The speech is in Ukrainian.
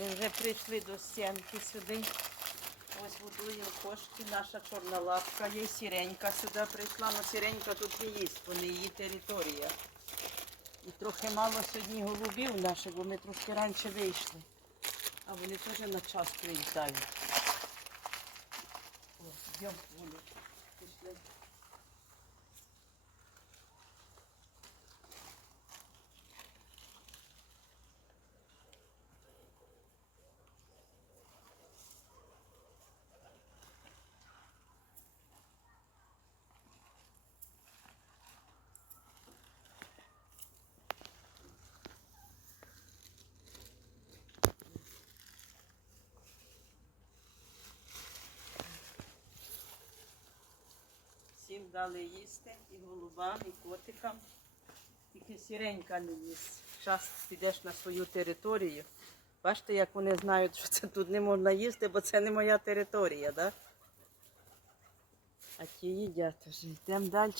Ми вже прийшли до стінки сюди. Ось будуємо кошки, наша чорна лапка, є сіренька сюди прийшла, але сіренька тут не їсть, не її територія. І трохи мало сьогодні голубів наших, бо ми трошки раніше вийшли. А вони теж на час приїжджають. О, йдемо, пішли. Всім дали їсти, і голубам, і котикам. Тільки сіренька не їсть. Зараз підеш на свою територію. Бачите, як вони знають, що це тут не можна їсти, бо це не моя територія, да? А ті їдять вже. Йдемо далі.